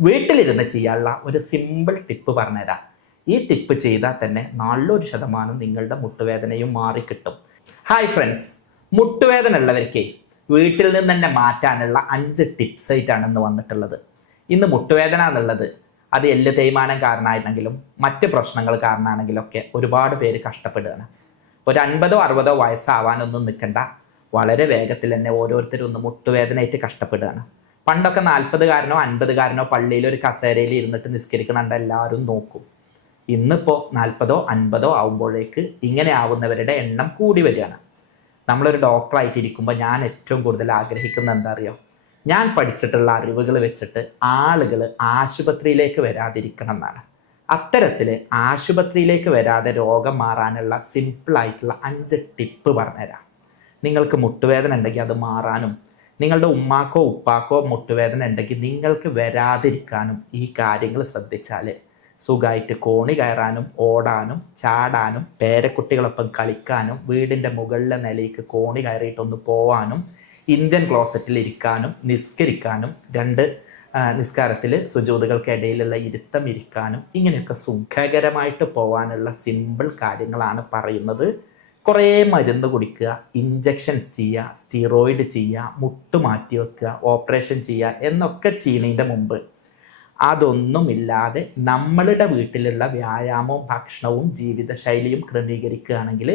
വീട്ടിലിരുന്ന് ചെയ്യാനുള്ള ഒരു സിമ്പിൾ ടിപ്പ് പറഞ്ഞുതരാം. ഈ ടിപ്പ് ചെയ്താൽ തന്നെ നല്ലൊരു ശതമാനം നിങ്ങളുടെ മുട്ടുവേദനയും മാറിക്കിട്ടും. ഹായ് ഫ്രണ്ട്സ് മുട്ടുവേദന ഉള്ളവർക്ക് വീട്ടിൽ നിന്ന് തന്നെ മാറ്റാനുള്ള അഞ്ച് ടിപ്സ് ആയിട്ടാണ് ഇന്ന് വന്നിട്ടുള്ളത്. ഇന്ന് മുട്ടുവേദന എന്നുള്ളത് അത് എല്ല് തേയ്മാനം കാരണമായിട്ടെങ്കിലും മറ്റ് പ്രശ്നങ്ങൾ കാരണമാണെങ്കിലും ഒക്കെ ഒരുപാട് പേര് കഷ്ടപ്പെടുകയാണ്. ഒരു അൻപതോ അറുപതോ വയസ്സാവാനൊന്നും നിൽക്കണ്ട. വളരെ വേഗത്തിൽ തന്നെ ഓരോരുത്തരും ഒന്ന് മുട്ടുവേദനയായിട്ട് കഷ്ടപ്പെടുകയാണ്. പണ്ടൊക്കെ നാൽപ്പതുകാരനോ അൻപതുകാരനോ പള്ളിയിൽ ഒരു കസേരയിൽ ഇരുന്നിട്ട് നിസ്കരിക്കണണ്ട എല്ലാവരും നോക്കും. ഇന്നിപ്പോൾ നാൽപ്പതോ അൻപതോ ആവുമ്പോഴേക്ക് ഇങ്ങനെ ആവുന്നവരുടെ എണ്ണം കൂടി വരികയാണ്. നമ്മളൊരു ഡോക്ടറായിട്ട് ഇരിക്കുമ്പോൾ ഞാൻ ഏറ്റവും കൂടുതൽ ആഗ്രഹിക്കുന്നത് എന്താ അറിയോ ഞാൻ പഠിച്ചിട്ടുള്ള അറിവുകൾ വെച്ചിട്ട് ആളുകൾ ആശുപത്രിയിലേക്ക് വരാതിരിക്കണം എന്നാണ് അത്തരത്തിൽ ആശുപത്രിയിലേക്ക് വരാതെ രോഗം മാറാനുള്ള സിമ്പിളായിട്ടുള്ള അഞ്ച് ടിപ്പ് പറഞ്ഞുതരാം. നിങ്ങൾക്ക് മുട്ടുവേദന ഉണ്ടെങ്കിൽ അത് മാറാനും നിങ്ങളുടെ ഉമ്മാക്കോ ഉപ്പാക്കോ മുട്ടുവേദന ഉണ്ടെങ്കിൽ നിങ്ങൾക്ക് വരാതിരിക്കാനും ഈ കാര്യങ്ങൾ ശ്രദ്ധിച്ചാൽ സുഖമായിട്ട് കോണി കയറാനും ഓടാനും ചാടാനും പേരക്കുട്ടികളൊപ്പം കളിക്കാനും വീടിന്റെ മുകളിലെ നിലയ്ക്ക് കോണി കയറിയിട്ടൊന്ന് പോവാനും ഇന്ത്യൻ ക്ലോസറ്റിൽ ഇരിക്കാനും നിസ്കരിക്കാനും രണ്ട് നിസ്കാരത്തിൽ സുജൂതുകൾക്കിടയിലുള്ള ഇരുത്തം ഇരിക്കാനും ഇങ്ങനെയൊക്കെ സുഖകരമായിട്ട് പോകാനുള്ള സിമ്പിൾ കാര്യങ്ങളാണ് പറയുന്നത്. കുറേ മരുന്ന് കുടിക്കുക ഇഞ്ചക്ഷൻസ് ചെയ്യുക സ്റ്റീറോയിഡ് ചെയ്യുക മുട്ട് മാറ്റി വെക്കുക ഓപ്പറേഷൻ ചെയ്യുക എന്നൊക്കെ ചെയ്യുന്നതിന്റെ മുമ്പ് അതൊന്നുമില്ലാതെ നമ്മളുടെ വീട്ടിലുള്ള വ്യായാമവും ഭക്ഷണവും ജീവിതശൈലിയും ക്രമീകരിക്കുകയാണെങ്കിൽ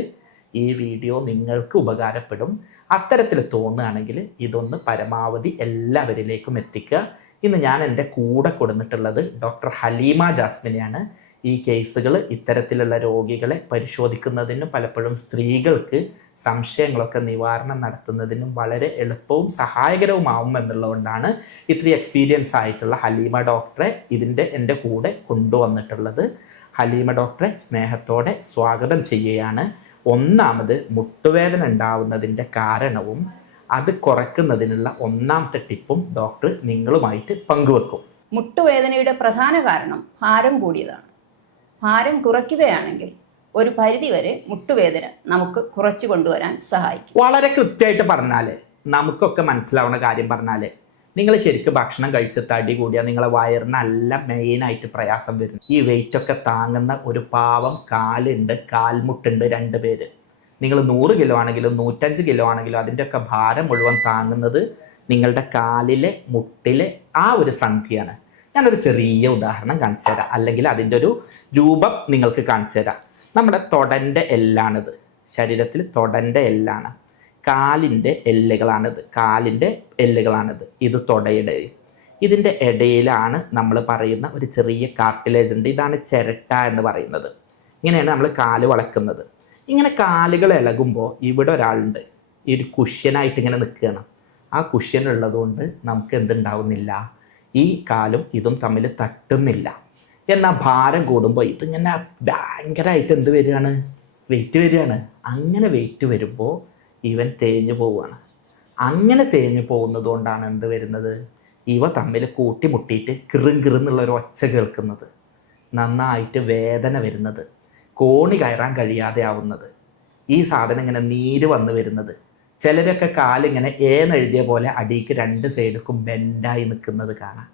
ഈ വീഡിയോ നിങ്ങൾക്ക് ഉപകാരപ്പെടും. അത്തരത്തിൽ തോന്നുകയാണെങ്കിൽ ഇതൊന്ന് പരമാവധി എല്ലാവരിലേക്കും എത്തിക്കുക. ഇന്ന് ഞാൻ എന്റെ കൂടെ കൊടുത്തിട്ടുള്ളത് ഡോക്ടർ ഹലീമ ജാസ്മിനെയാണ്. ഈ കേസുകൾ ഇത്തരത്തിലുള്ള രോഗികളെ പരിശോധിക്കുന്നതിനും പലപ്പോഴും സ്ത്രീകൾക്ക് സംശയങ്ങളൊക്കെ നിവാരണം നടത്തുന്നതിനും വളരെ എളുപ്പവും സഹായകരവുമാവും എന്നുള്ളതുകൊണ്ടാണ് ഇത്രയും എക്സ്പീരിയൻസ് ആയിട്ടുള്ള ഹലീമ ഡോക്ടറെ ഇതിന്റെ എന്റെ കൂടെ കൊണ്ടുവന്നിട്ടുള്ളത്. ഹലീമ ഡോക്ടറെ സ്നേഹത്തോടെ സ്വാഗതം ചെയ്യുകയാണ്. ഒന്നാമത് മുട്ടുവേദന ഉണ്ടാവുന്നതിന്റെ കാരണവും അത് കുറയ്ക്കുന്നതിനുള്ള ഒന്നാമത്തെ ടിപ്പും ഡോക്ടർ നിങ്ങളുമായിട്ട് പങ്കുവെക്കും. മുട്ടുവേദനയുടെ പ്രധാന കാരണം ഭാരം കൂടിയതാണ്. ഭാരം കുറയ്ക്കുകയാണെങ്കിൽ ഒരു പരിധിവരെ മുട്ടുവേദന നമുക്ക് കുറച്ചു കൊണ്ടുവരാൻ സഹായിക്കും. വളരെ കൃത്യമായിട്ട് പറഞ്ഞാൽ നമുക്കൊക്കെ മനസ്സിലാവുന്ന കാര്യം പറഞ്ഞാൽ നിങ്ങൾ ശരിക്കും ഭക്ഷണം കഴിച്ച് തടി കൂടിയാൽ നിങ്ങളെ വയറിനല്ല മെയിനായിട്ട് പ്രയാസം വരും ഈ വെയിറ്റ് ഒക്കെ താങ്ങുന്ന ഒരു പാവം കാലുണ്ട് കാൽമുട്ടുണ്ട് രണ്ട് പേര്. നിങ്ങൾ നൂറ് കിലോ ആണെങ്കിലും നൂറ്റഞ്ച് കിലോ ആണെങ്കിലും അതിന്റെയൊക്കെ ഭാരം മുഴുവൻ താങ്ങുന്നത് നിങ്ങളുടെ കാലിലെ മുട്ടിലെ ആ ഒരു സന്ധിയാണ്. ഞാനൊരു ചെറിയ ഉദാഹരണം കാണിച്ചു തരാം. അല്ലെങ്കിൽ അതിന്റെ ഒരു രൂപം നിങ്ങൾക്ക് കാണിച്ചു തരാം. നമ്മുടെ തൊടന്റെ എല്ലാണിത്. ശരീരത്തിൽ തൊടന്റെ എല്ലാണ്. കാലിന്റെ എല്ലുകളാണിത്. കാലിന്റെ എല്ലുകളാണിത്. ഇത് തൊടയുടെ. ഇതിന്റെ ഇടയിലാണ് നമ്മൾ പറയുന്ന ഒരു ചെറിയ കാർട്ടിലേജ് ഉണ്ട്. ഇതാണ് ചിരട്ട എന്ന് പറയുന്നത്. ഇങ്ങനെയാണ് നമ്മൾ കാൽ വളക്കുന്നത്. ഇങ്ങനെ കാലുകൾ ഇളകുമ്പോൾ ഇവിടെ ഒരാളുണ്ട്. ഈ ഒരു കുഷ്യനായിട്ട് ഇങ്ങനെ നിൽക്കുകയാണ്. ആ കുഷ്യൻ ഉള്ളതുകൊണ്ട് നമുക്ക് എന്തുണ്ടാവുന്നില്ല? ഈ കാലും ഇതും തമ്മിൽ തട്ടുന്നില്ല. എന്നാൽ ഭാരം കൂടുമ്പോൾ ഇതിങ്ങനെ ഭയങ്കരമായിട്ട് എന്ത് വരികയാണ്? വെയിറ്റ് വരികയാണ്. അങ്ങനെ വെയിറ്റ് വരുമ്പോൾ ഇവൻ തേഞ്ഞു പോവുകയാണ്. അങ്ങനെ തേഞ്ഞു പോകുന്നത് കൊണ്ടാണ് എന്ത് വരുന്നത്? ഇവ തമ്മിൽ കൂട്ടിമുട്ടിയിട്ട് കിറും കിറുന്നുള്ള ഒരു ഒച്ച കേൾക്കുന്നത്. നന്നായിട്ട് വേദന വരുന്നത്. കോണി കയറാൻ കഴിയാതെ ആവുന്നത്. ഈ സാധനം ഇങ്ങനെ നീര് വന്ന് വരുന്നത്. ചിലരൊക്കെ കാലിങ്ങനെ ഏന്നെഴുതിയ പോലെ അടിക്ക് രണ്ട് സൈഡിക്കും ബെൻഡായി നിൽക്കുന്നത് കാണാം.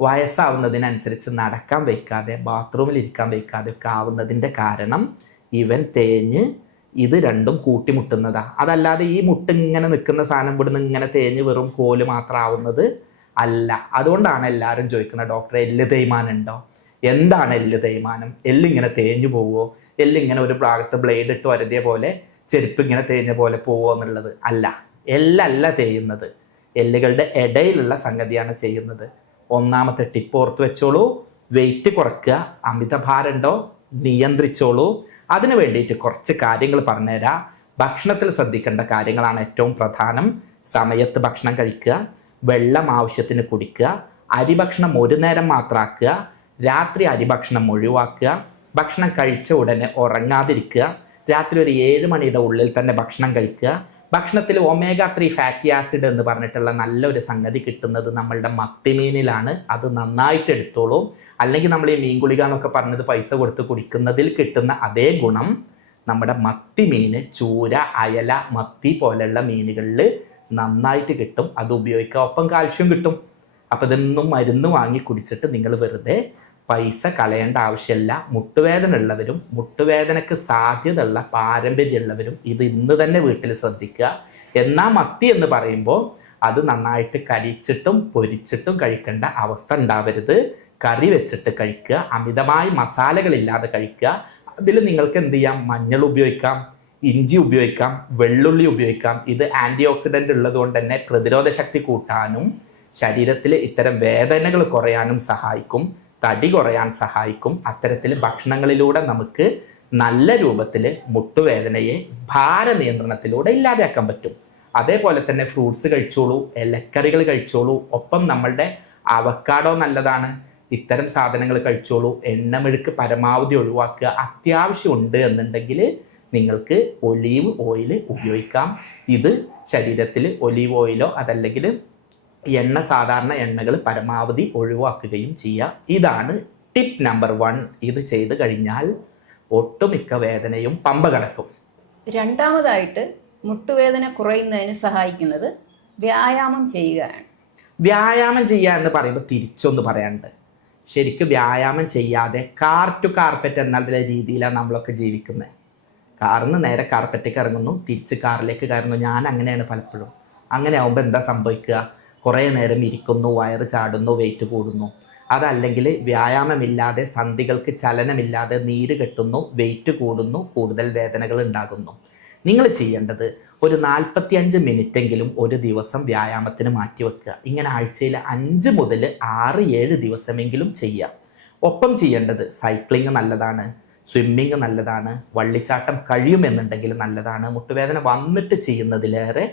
വയസ്സാവുന്നതിനനുസരിച്ച് നടക്കാൻ വയ്ക്കാതെ ബാത്റൂമിൽ ഇരിക്കാൻ വയ്ക്കാതെ ഒക്കെ ആവുന്നതിന്റെ കാരണം ഇവൻ തേഞ്ഞ് ഇത് രണ്ടും കൂട്ടിമുട്ടുന്നതാണ് അതല്ലാതെ ഈ മുട്ട് ഇങ്ങനെ നിൽക്കുന്ന സാധനം ഇവിടുന്ന് ഇങ്ങനെ തേഞ്ഞ് വെറും കോൽ മാത്രം ആവുന്നത് അല്ല. അതുകൊണ്ടാണ് എല്ലാവരും ചോദിക്കുന്നത് ഡോക്ടറെ എല്ല് തേയ്മാനം ഉണ്ടോ എന്താണ് എല്ല് തേയ്മാനം? എല്ലിങ്ങനെ തേഞ്ഞു പോവുമോ എല്ലിങ്ങനെ ഒരു ഭാഗത്ത് ബ്ലേഡ് ഇട്ട് വരുതിയ പോലെ ചെരുപ്പ് ഇങ്ങനെ തേഞ്ഞ പോലെ പോവോ എന്നുള്ളത് അല്ല. എല്ലല്ല തേയുന്നത്. എല്ലുകളുടെ ഇടയിലുള്ള സംഗതിയാണ് ചെയ്യുന്നത്. ഒന്നാമത്തെ ടിപ്പ് ഓർത്ത് വെച്ചോളൂ. വെയിറ്റ് കുറയ്ക്കുക. അമിത ഉണ്ടോ നിയന്ത്രിച്ചോളൂ. അതിനു വേണ്ടിയിട്ട് കുറച്ച് കാര്യങ്ങൾ പറഞ്ഞുതരാം. ഭക്ഷണത്തിൽ ശ്രദ്ധിക്കേണ്ട കാര്യങ്ങളാണ് ഏറ്റവും പ്രധാനം. സമയത്ത് ഭക്ഷണം കഴിക്കുക. വെള്ളം ആവശ്യത്തിന് കുടിക്കുക. അരിഭക്ഷണം ഒരു നേരം മാത്രമാക്കുക രാത്രി അരിഭക്ഷണം ഒഴിവാക്കുക. ഭക്ഷണം കഴിച്ച ഉടനെ ഉറങ്ങാതിരിക്കുക. രാത്രി ഒരു ഏഴ് മണിയുടെ ഉള്ളിൽ തന്നെ ഭക്ഷണം കഴിക്കുക. ഭക്ഷണത്തിൽ ഒമേഗ ത്രീ ഫാറ്റി ആസിഡ് എന്ന് പറഞ്ഞിട്ടുള്ള നല്ലൊരു സംഗതി കിട്ടുന്നത് നമ്മളുടെ മത്തിമീനിലാണ്. അത് നന്നായിട്ട് എടുത്തോളൂ. അല്ലെങ്കിൽ നമ്മൾ ഈ മീൻ ഗുളിക എന്നൊക്കെ പറഞ്ഞത് പൈസ കൊടുത്ത് കുടിക്കുന്നതിൽ കിട്ടുന്ന അതേ ഗുണം നമ്മുടെ മത്തിമീൻ ചൂര അയല മത്തി പോലെയുള്ള മീനുകളിൽ നന്നായിട്ട് കിട്ടും. അത് ഉപയോഗിക്കുക. ഒപ്പം കാൽഷ്യം കിട്ടും. അപ്പം ഇതൊന്നും മരുന്ന് വാങ്ങി കുടിച്ചിട്ട് നിങ്ങൾ വെറുതെ പൈസ കളയേണ്ട ആവശ്യമില്ല. മുട്ടുവേദന ഉള്ളവരും മുട്ടുവേദനക്ക് സാധ്യതയുള്ള പാരമ്പര്യമുള്ളവരും ഇത് ഇന്ന് തന്നെ വീട്ടിൽ ശ്രദ്ധിക്കുക. എന്നാ മത്തി എന്ന് പറയുമ്പോൾ അത് നന്നായിട്ട് കരിച്ചിട്ടും പൊരിച്ചിട്ടും കഴിക്കേണ്ട അവസ്ഥ ഉണ്ടാവരുത്. കറി വെച്ചിട്ട് കഴിക്കുക. അമിതമായി മസാലകളില്ലാതെ കഴിക്കുക. അതിൽ നിങ്ങൾക്ക് എന്ത് ചെയ്യാം? മഞ്ഞൾ ഉപയോഗിക്കാം ഇഞ്ചി ഉപയോഗിക്കാം വെള്ളുള്ളി ഉപയോഗിക്കാം. ഇത് ആന്റി ഓക്സിഡന്റ് ഉള്ളതുകൊണ്ട് തന്നെ പ്രതിരോധ ശക്തി കൂട്ടാനും ശരീരത്തിൽ ഇത്തരം വേദനകൾ കുറയാനും സഹായിക്കും. തടി കുറയാൻ സഹായിക്കും. അത്തരത്തിൽ ഭക്ഷണങ്ങളിലൂടെ നമുക്ക് നല്ല രൂപത്തിൽ മുട്ടുവേദനയെ ഭാര നിയന്ത്രണത്തിലൂടെ ഇല്ലാതെയാക്കാൻ പറ്റും. അതേപോലെ തന്നെ ഫ്രൂട്ട്സ് കഴിച്ചോളൂ ഇലക്കറികൾ കഴിച്ചോളൂ ഒപ്പം നമ്മളുടെ അവക്കാടോ നല്ലതാണ്. ഇത്തരം സാധനങ്ങൾ കഴിച്ചോളൂ. എണ്ണമെഴുക്ക് പരമാവധി ഒഴിവാക്കുക അത്യാവശ്യമുണ്ട് എന്നുണ്ടെങ്കിൽ നിങ്ങൾക്ക് ഒലീവ് ഓയിൽ ഉപയോഗിക്കാം. ഇത് ശരീരത്തിൽ ഒലീവ് ഓയിലോ അതല്ലെങ്കിൽ എണ്ണ സാധാരണ എണ്ണകൾ പരമാവധി ഒഴിവാക്കുകയും ചെയ്യുക. ഇതാണ് ടിപ്പ് നമ്പർ വൺ ഇത് ചെയ്ത് കഴിഞ്ഞാൽ ഒട്ടുമിക്ക വേദനയും പമ്പ കടക്കും. രണ്ടാമതായിട്ട് മുട്ടുവേദന കുറയുന്നതിന് സഹായിക്കുന്നത് വ്യായാമം ചെയ്യുകയാണ്. വ്യായാമം ചെയ്യുക എന്ന് പറയുമ്പോൾ തിരിച്ചൊന്ന് പറയാനുണ്ട്. ശരിക്കും വ്യായാമം ചെയ്യാതെ കാർ ടു കാർപ്പറ്റ് എന്നുള്ള രീതിയിലാണ് നമ്മളൊക്കെ ജീവിക്കുന്നത്. കാറിന്ന് നേരെ കാർപ്പറ്റേക്ക് ഇറങ്ങുന്നു തിരിച്ച് കാറിലേക്ക് കയറുന്നു. ഞാൻ അങ്ങനെയാണ് പലപ്പോഴും. അങ്ങനെ ആകുമ്പോൾ എന്താ സംഭവിക്കുക? കുറേ നേരം ഇരിക്കുന്നു വയറ് ചാടുന്നു വെയിറ്റ് കൂടുന്നു. അതല്ലെങ്കിൽ വ്യായാമമില്ലാതെ സന്ധികൾക്ക് ചലനമില്ലാതെ നീര് കെട്ടുന്നു വെയിറ്റ് കൂടുന്നു കൂടുതൽ വേദനകൾ ഉണ്ടാകുന്നു. നിങ്ങൾ ചെയ്യേണ്ടത് ഒരു നാൽപ്പത്തിയഞ്ച് മിനിറ്റെങ്കിലും ഒരു ദിവസം വ്യായാമത്തിന് മാറ്റിവെക്കുക ഇങ്ങനെ ആഴ്ചയിൽ അഞ്ച് മുതൽ ആറ് ഏഴ് ദിവസമെങ്കിലും ചെയ്യുക. ഒപ്പം ചെയ്യേണ്ടത് സൈക്ലിംഗ് നല്ലതാണ് സ്വിമ്മിങ് നല്ലതാണ് വള്ളിച്ചാട്ടം കഴിയുമെന്നുണ്ടെങ്കിൽ നല്ലതാണ് മുട്ടുവേദന വന്നിട്ട് ചെയ്യുന്നതിലേറെ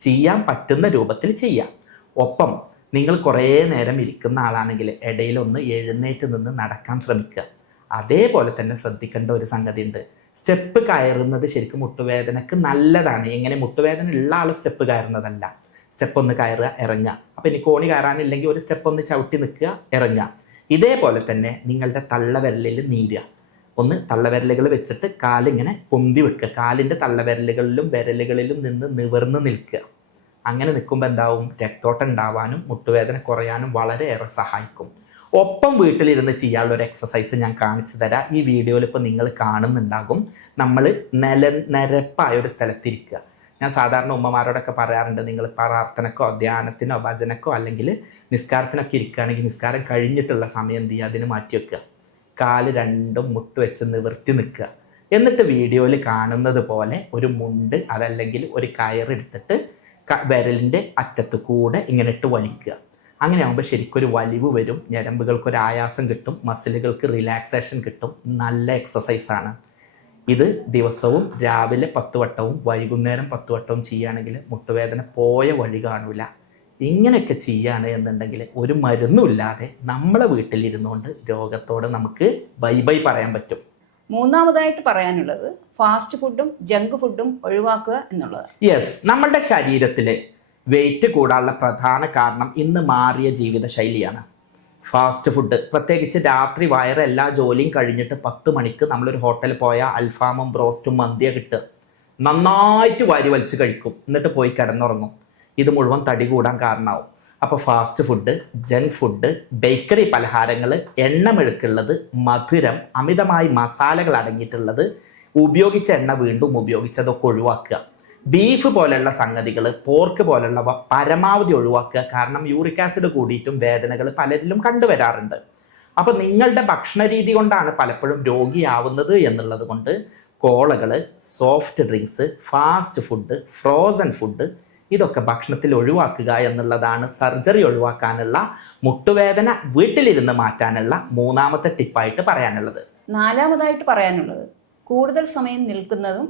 ചെയ്യാൻ പറ്റുന്ന രൂപത്തിൽ ചെയ്യാം ഒപ്പം നിങ്ങൾ കുറേ നേരം ഇരിക്കുന്ന ആളാണെങ്കിൽ ഇടയിലൊന്ന് എഴുന്നേറ്റ് നിന്ന് നടക്കാൻ ശ്രമിക്കുക. അതേപോലെ തന്നെ ശ്രദ്ധിക്കേണ്ട ഒരു സംഗതി ഉണ്ട് സ്റ്റെപ്പ് കയറുന്നത് ശരിക്കും മുട്ടുവേദനക്ക് നല്ലതാണ്. എങ്ങനെ മുട്ടുവേദന ഉള്ള ആൾ സ്റ്റെപ്പ് കയറുന്നതല്ല. സ്റ്റെപ്പ് ഒന്ന് കയറുക ഇറങ്ങുക. അപ്പം ഇനി കോണി കയറാനില്ലെങ്കിൽ ഒരു സ്റ്റെപ്പ് ഒന്ന് ചവിട്ടി നിൽക്കുക ഇറങ്ങുക. ഇതേപോലെ തന്നെ നിങ്ങളുടെ തള്ളവിരലിൽ നീരുക. ഒന്ന് തള്ളവിരലുകൾ വെച്ചിട്ട് കാലിങ്ങനെ പൊന്തി വെക്കുക. കാലിന്റെ തള്ളവിരലുകളിലും വിരലുകളിലും നിന്ന് നിവർന്ന് നിൽക്കുക. അങ്ങനെ നിൽക്കുമ്പോൾ എന്താവും? രക്തോട്ടം ഉണ്ടാവാനും മുട്ടുവേദന കുറയാനും വളരെയേറെ സഹായിക്കും. ഒപ്പം വീട്ടിലിരുന്ന് ചെയ്യാനുള്ള ഒരു എക്സസൈസ് ഞാൻ കാണിച്ചു തരാം. ഈ വീഡിയോയിൽ ഇപ്പോൾ നിങ്ങൾ കാണുന്നുണ്ടാകും. നമ്മൾ നില നിരപ്പായ ഒരു സ്ഥലത്തിരിക്കുക. ഞാൻ സാധാരണ ഉമ്മമാരോടൊക്കെ പറയാറുണ്ട് നിങ്ങൾ പ്രാർത്ഥനക്കോ ധ്യാനത്തിനോ ഭജനക്കോ അല്ലെങ്കിൽ നിസ്കാരത്തിനൊക്കെ ഇരിക്കുകയാണെങ്കിൽ നിസ്കാരം കഴിഞ്ഞിട്ടുള്ള സമയം എന്ത് ചെയ്യുക? അതിന് മാറ്റി വെക്കുക. കാൽ രണ്ടും മുട്ട് വെച്ച് നിവർത്തി നിൽക്കുക. എന്നിട്ട് വീഡിയോയിൽ കാണുന്നത് പോലെ ഒരു മുണ്ട് അതല്ലെങ്കിൽ ഒരു കയറെടുത്തിട്ട് വിരലിന്റെ അറ്റത്ത് കൂടെ ഇങ്ങനെ ഇട്ട് വലിക്കുക. അങ്ങനെ ആകുമ്പോൾ ശരിക്കൊരു വലിവ് വരും ഞരമ്പുകൾക്ക് ഒരു ആയാസം കിട്ടും മസിലുകൾക്ക് റിലാക്സേഷൻ കിട്ടും നല്ല എക്സസൈസാണ് ഇത് ദിവസവും രാവിലെ പത്ത് വട്ടവും വൈകുന്നേരം പത്ത് വട്ടവും ചെയ്യുകയാണെങ്കിൽ മുട്ടുവേദന പോയ വഴി കാണൂല. ഇങ്ങനെയൊക്കെ ചെയ്യാണ് എന്നുണ്ടെങ്കിൽ ഒരു മരുന്നുമില്ലാതെ നമ്മളെ വീട്ടിലിരുന്നുകൊണ്ട് രോഗത്തോട് നമുക്ക് ബൈ ബൈ പറയാൻ പറ്റും. മൂന്നാമതായിട്ട് പറയാനുള്ളത് ഫാസ്റ്റ് ഫുഡും ജങ്ക് ഫുഡും ഒഴിവാക്കുക എന്നുള്ളത്. യെസ് നമ്മളുടെ ശരീരത്തിലെ വെയിറ്റ് കൂടാനുള്ള പ്രധാന കാരണം ഇന്ന് മാറിയ ജീവിതശൈലിയാണ്. ഫാസ്റ്റ് ഫുഡ് പ്രത്യേകിച്ച് രാത്രി വയറ് എല്ലാ ജോലിയും കഴിഞ്ഞിട്ട് പത്ത് മണിക്ക് നമ്മളൊരു ഹോട്ടലിൽ പോയാൽ അൽഫാമും ബ്രോസ്റ്റും മന്തിയ കിട്ടുക. നന്നായിട്ട് വാരി വലിച്ച് കഴിക്കും. എന്നിട്ട് പോയി കിടന്നുറങ്ങും. ഇത് മുഴുവൻ തടി കൂടാൻ കാരണമാവും. അപ്പോൾ fast food junk food bakery പലഹാരങ്ങൾ എണ്ണമെഴുക്കുള്ളത് മധുരം അമിതമായി മസാലകൾ അടങ്ങിയിട്ടുള്ളത് ഉപയോഗിച്ച എണ്ണ വീണ്ടും ഉപയോഗിച്ചതൊക്കെ ഒഴിവാക്കുക. ബീഫ് പോലെയുള്ള സംഗതികൾ പോർക്ക് പോലുള്ളവ പരമാവധി ഒഴിവാക്കുക. കാരണം യൂറിക് ആസിഡ് കൂടിയിട്ടും വേദനകൾ പലരിലും കണ്ടുവരാറുണ്ട്. അപ്പോൾ നിങ്ങളുടെ ഭക്ഷണ രീതി കൊണ്ടാണ് പലപ്പോഴും രോഗിയാവുന്നത് എന്നുള്ളത് കൊണ്ട് കോളകൾ soft drinks fast food frozen food ഇതൊക്കെ ഭക്ഷണത്തിൽ ഒഴിവാക്കുക എന്നുള്ളതാണ് സർജറി ഒഴിവാക്കാനുള്ള മുട്ടുവേദന വീട്ടിലിരുന്ന് മാറ്റാനുള്ള മൂന്നാമത്തെ ടിപ്പായിട്ട് പറയാനുള്ളത്. നാലാമതായിട്ട് പറയാനുള്ളത് കൂടുതൽ സമയം നിൽക്കുന്നതും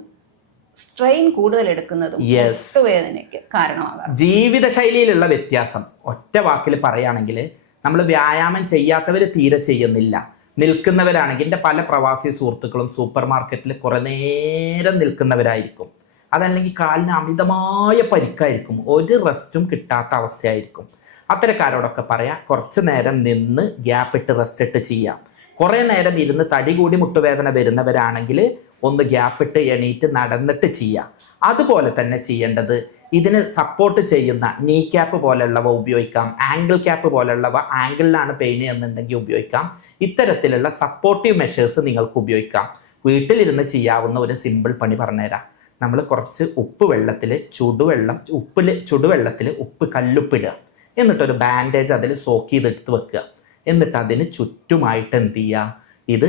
സ്ട്രെയിൻ കൂടുതൽ എടുക്കുന്നതും മുട്ടുവേദനയ്ക്ക് കാരണമാകാം ജീവിതശൈലിയിലുള്ള വ്യത്യാസം. ഒറ്റ വാക്കിൽ പറയുകയാണെങ്കിൽ നമ്മൾ വ്യായാമം ചെയ്യാത്തവർ തീരെ ചെയ്യുന്നില്ല. നിൽക്കുന്നവരാണെങ്കിൽ എന്റെ പല പ്രവാസി സുഹൃത്തുക്കളും സൂപ്പർ മാർക്കറ്റിൽ കുറേ നേരം നിൽക്കുന്നവരായിരിക്കും. അതല്ലെങ്കിൽ കാലിന് അമിതമായ പരിക്കായിരിക്കും. ഒരു റെസ്റ്റും കിട്ടാത്ത അവസ്ഥയായിരിക്കും. അത്തരക്കാരോടൊക്കെ പറയാം കുറച്ച് നേരം നിന്ന് ഗ്യാപ്പ് ഇട്ട് റെസ്റ്റ് ഇട്ട് ചെയ്യാം. കുറേ നേരം ഇരുന്ന് തടി കൂടി മുട്ടുവേദന വരുന്നവരാണെങ്കിൽ ഒന്ന് ഗ്യാപ്പ് ഇട്ട് എണീറ്റ് നടന്നിട്ട് ചെയ്യാം. അതുപോലെ തന്നെ ചെയ്യേണ്ടത് ഇതിന് സപ്പോർട്ട് ചെയ്യുന്ന നീ ക്യാപ്പ് പോലുള്ളവ ഉപയോഗിക്കാം. ആംഗിൾ ക്യാപ്പ് പോലുള്ളവ ആംഗിളിലാണ് പെയിൻ എന്നുണ്ടെങ്കിൽ ഉപയോഗിക്കാം. ഇത്തരത്തിലുള്ള സപ്പോർട്ടീവ് മെഷേഴ്സ് നിങ്ങൾക്ക് ഉപയോഗിക്കാം. വീട്ടിലിരുന്ന് ചെയ്യാവുന്ന ഒരു സിമ്പിൾ പണി പറഞ്ഞുതരാം. നമ്മൾ കുറച്ച് ഉപ്പ് വെള്ളത്തിൽ ചുടുവെള്ളം ഉപ്പിൽ ചുടുവെള്ളത്തിൽ ഉപ്പ് കല്ലുപ്പിടുക. എന്നിട്ടൊരു ബാൻഡേജ് അതിൽ സോക്ക് ചെയ്തെടുത്ത് വെക്കുക. എന്നിട്ട് അതിന് ചുറ്റുമായിട്ട് എന്ത് ചെയ്യുക? ഇത്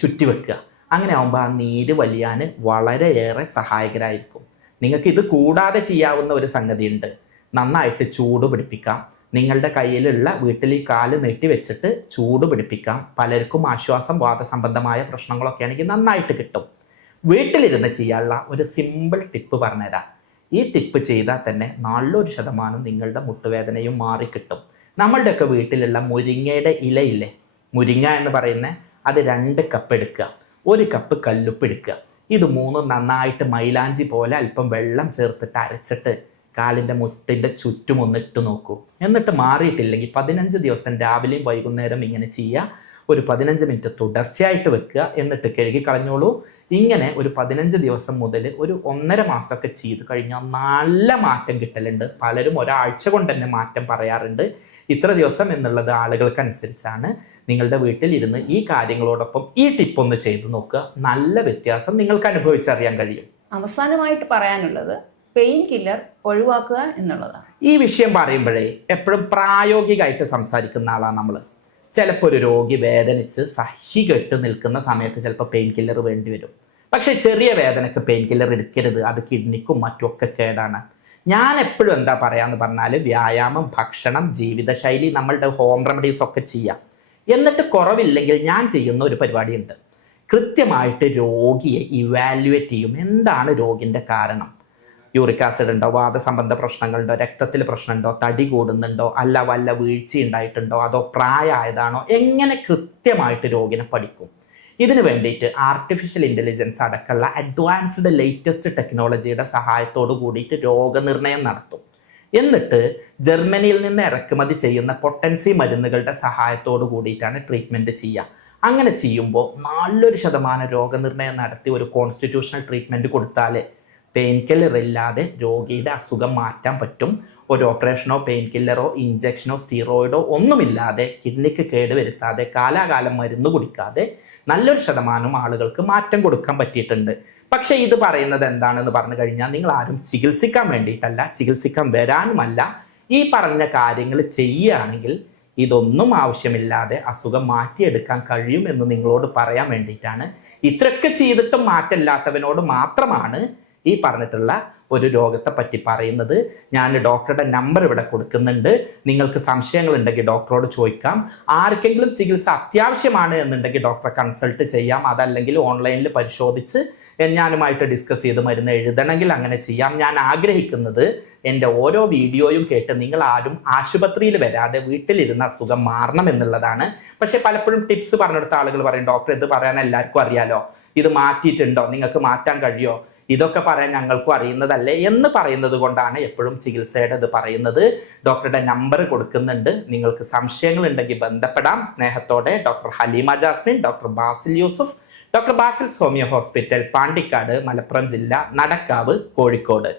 ചുറ്റി വെക്കുക. അങ്ങനെ ആകുമ്പോൾ ആ നീര് വലിയാൻ വളരെയേറെ സഹായകരായിരിക്കും. നിങ്ങൾക്ക് ഇത് കൂടാതെ ചെയ്യാവുന്ന ഒരു സംഗതിയുണ്ട്. നന്നായിട്ട് ചൂട് പിടിപ്പിക്കാം. നിങ്ങളുടെ കയ്യിലുള്ള വീട്ടിൽ ഈ കാൽ നീട്ടി വെച്ചിട്ട് ചൂട് പിടിപ്പിക്കാം. പലർക്കും ആശ്വാസം വാദസംബന്ധമായ പ്രശ്നങ്ങളൊക്കെ ആണെങ്കിൽ നന്നായിട്ട് കിട്ടും. വീട്ടിലിരുന്ന് ചെയ്യാനുള്ള ഒരു സിമ്പിൾ ടിപ്പ് പറഞ്ഞുതരാം. ഈ ടിപ്പ് ചെയ്താൽ തന്നെ നല്ലൊരു ശതമാനം നിങ്ങളുടെ മുട്ടുവേദനയും മാറിക്കിട്ടും. നമ്മളുടെയൊക്കെ വീട്ടിലുള്ള മുരിങ്ങയുടെ ഇലയില്ലേ? മുരിങ്ങ എന്ന് പറയുന്ന അത് രണ്ട് കപ്പ് എടുക്കുക. ഒരു കപ്പ് കല്ലുപ്പ് എടുക്കുക. ഇത് മൂന്നും നന്നായിട്ട് മൈലാഞ്ചി പോലെ അല്പം വെള്ളം ചേർത്തിട്ട് അരച്ചിട്ട് കാലിന്റെ മുട്ടിന്റെ ചുറ്റും ഒന്ന് ഇട്ട് നോക്കൂ. എന്നിട്ട് മാറിയിട്ടില്ലെങ്കിൽ പതിനഞ്ച് ദിവസം രാവിലെയും വൈകുന്നേരം ഇങ്ങനെ ചെയ്യുക. ഒരു പതിനഞ്ച് മിനിറ്റ് തുടർച്ചയായിട്ട് വെക്കുക. എന്നിട്ട് കഴുകി കളഞ്ഞോളൂ. ഇങ്ങനെ ഒരു പതിനഞ്ച് ദിവസം മുതൽ ഒരു ഒന്നര മാസമൊക്കെ ചെയ്ത് കഴിഞ്ഞാൽ നല്ല മാറ്റം കിട്ടലുണ്ട്. പലരും ഒരാഴ്ച കൊണ്ട് തന്നെ മാറ്റം പറയാറുണ്ട്. ഇത്ര ദിവസം എന്നുള്ളത് ആളുകൾക്കനുസരിച്ചാണ്. നിങ്ങളുടെ വീട്ടിൽ ഇരുന്ന് ഈ കാര്യങ്ങളോടൊപ്പം ഈ ടിപ്പ് ഒന്ന് ചെയ്ത് നോക്കുക. നല്ല വ്യത്യാസം നിങ്ങൾക്ക് അനുഭവിച്ചറിയാൻ കഴിയും. അവസാനമായിട്ട് പറയാനുള്ളത് പെയിൻ കില്ലർ ഒഴിവാക്കുക എന്നുള്ളതാണ്. ഈ വിഷയം പറയുമ്പോഴേ എപ്പോഴും പ്രായോഗികമായിട്ട് സംസാരിക്കുന്ന ആളാണ് നമ്മൾ ചിലപ്പോൾ ഒരു രോഗി വേദനിച്ച് സഹി നിൽക്കുന്ന സമയത്ത് ചിലപ്പോൾ പെയിൻ കില്ലർ വേണ്ടി വരും. പക്ഷേ ചെറിയ വേദനക്ക് പെയിൻ കില്ലർ എടുക്കരുത്. അത് കിഡ്നിക്കും മറ്റുമൊക്കെ കേടാണ്. ഞാൻ എപ്പോഴും എന്താ പറയാന്ന് പറഞ്ഞാൽ വ്യായാമം ഭക്ഷണം ജീവിതശൈലി നമ്മളുടെ ഹോം റെമഡീസ് ഒക്കെ ചെയ്യാം. എന്നിട്ട് കുറവില്ലെങ്കിൽ ഞാൻ ചെയ്യുന്ന ഒരു പരിപാടിയുണ്ട്. കൃത്യമായിട്ട് രോഗിയെ ഇവാലുവേറ്റ് ചെയ്യും. എന്താണ് രോഗിന്റെ കാരണം? യൂറിക് ആസിഡ് ഉണ്ടോ? വാദസംബന്ധ പ്രശ്നങ്ങളുണ്ടോ രക്തത്തിൽ പ്രശ്നമുണ്ടോ തടി കൂടുന്നുണ്ടോ? അല്ല വല്ല വീഴ്ച ഉണ്ടായിട്ടുണ്ടോ? അതോ പ്രായമായതാണോ എങ്ങനെ കൃത്യമായിട്ട് രോഗിനെ പഠിക്കും? ഇതിനു വേണ്ടിയിട്ട് ആർട്ടിഫിഷ്യൽ ഇന്റലിജൻസ് അടക്കമുള്ള അഡ്വാൻസ്ഡ് ലേറ്റസ്റ്റ് ടെക്നോളജിയുടെ സഹായത്തോട് കൂടിയിട്ട് രോഗനിർണയം നടത്തും. എന്നിട്ട് ജർമ്മനിയിൽ നിന്ന് ഇറക്കുമതി ചെയ്യുന്ന പൊട്ടൻസി മരുന്നുകളുടെ സഹായത്തോട് കൂടിയിട്ടാണ് ട്രീറ്റ്മെന്റ് ചെയ്യുക. അങ്ങനെ ചെയ്യുമ്പോൾ നല്ലൊരു ശതമാനം രോഗനിർണയം നടത്തി ഒരു കോൺസ്റ്റിറ്റ്യൂഷണൽ ട്രീറ്റ്മെന്റ് കൊടുത്താൽ പെയിൻ കില്ലർ ഇല്ലാതെ രോഗിയുടെ അസുഖം മാറ്റാൻ പറ്റും. ഒരു ഓപ്പറേഷനോ പെയിൻ കില്ലറോ ഇഞ്ചക്ഷനോ സ്റ്റീറോയിഡോ ഒന്നുമില്ലാതെ കിഡ്നിക്ക് കേട് വരുത്താതെ കാലാകാലം മരുന്ന് കുടിക്കാതെ നല്ലൊരു ശതമാനം ആളുകൾക്ക് മാറ്റം കൊടുക്കാൻ പറ്റിയിട്ടുണ്ട്. പക്ഷേ ഇത് പറയുന്നത് എന്താണെന്ന് പറഞ്ഞു കഴിഞ്ഞാൽ നിങ്ങൾ ആരും ചികിത്സിക്കാൻ വേണ്ടിയിട്ടല്ല ചികിത്സിക്കാൻ വരാനുമല്ല. ഈ പറഞ്ഞ കാര്യങ്ങൾ ചെയ്യുകയാണെങ്കിൽ ഇതൊന്നും ആവശ്യമില്ലാതെ അസുഖം മാറ്റിയെടുക്കാൻ കഴിയുമെന്ന് നിങ്ങളോട് പറയാൻ വേണ്ടിയിട്ടാണ്. ഇത്രയൊക്കെ ചെയ്തിട്ടും മാറ്റമില്ലാത്തവനോട് മാത്രമാണ് ഈ പറഞ്ഞിട്ടുള്ള ഒരു രോഗത്തെ പറ്റി പറയുന്നത് ഞാൻ ഡോക്ടറുടെ നമ്പർ ഇവിടെ കൊടുക്കുന്നുണ്ട്. നിങ്ങൾക്ക് സംശയങ്ങൾ ഉണ്ടെങ്കിൽ ഡോക്ടറോട് ചോദിക്കാം. ആർക്കെങ്കിലും ചികിത്സ അത്യാവശ്യമാണ് എന്നുണ്ടെങ്കിൽ ഡോക്ടറെ കൺസൾട്ട് ചെയ്യാം. അതല്ലെങ്കിൽ ഓൺലൈനിൽ പരിശോധിച്ച് ഞാനുമായിട്ട് ഡിസ്കസ് ചെയ്ത് മരുന്ന് എഴുതണമെങ്കിൽ അങ്ങനെ ചെയ്യാം. ഞാൻ ആഗ്രഹിക്കുന്നത് എന്റെ ഓരോ വീഡിയോയും കേട്ട് നിങ്ങൾ ആരും ആശുപത്രിയിൽ വരാതെ വീട്ടിലിരുന്ന അസുഖം മാറണം എന്നുള്ളതാണ്. പക്ഷേ പലപ്പോഴും ടിപ്സ് പറഞ്ഞെടുത്ത ആളുകൾ പറയും ഡോക്ടർ ഇത് പറയാൻ എല്ലാവർക്കും അറിയാലോ? ഇത് മാറ്റിയിട്ടുണ്ടോ? നിങ്ങൾക്ക് മാറ്റാൻ കഴിയോ? ഇതൊക്കെ പറയാൻ ഞങ്ങൾക്കും അറിയുന്നതല്ലേ എന്ന് പറയുന്നത് കൊണ്ടാണ് എപ്പോഴും ചികിത്സയുടെ ഇത് പറയുന്നത്. ഡോക്ടറുടെ നമ്പർ കൊടുക്കുന്നുണ്ട്. നിങ്ങൾക്ക് സംശയങ്ങൾ ഉണ്ടെങ്കിൽ ബന്ധപ്പെടാം. സ്നേഹത്തോടെ doctor Haleema Jasmin doctor Basil Yusuf doctor Basil homeo hospital Pandikkad Malappuram ജില്ല നടക്കാവ് കോഴിക്കോട്.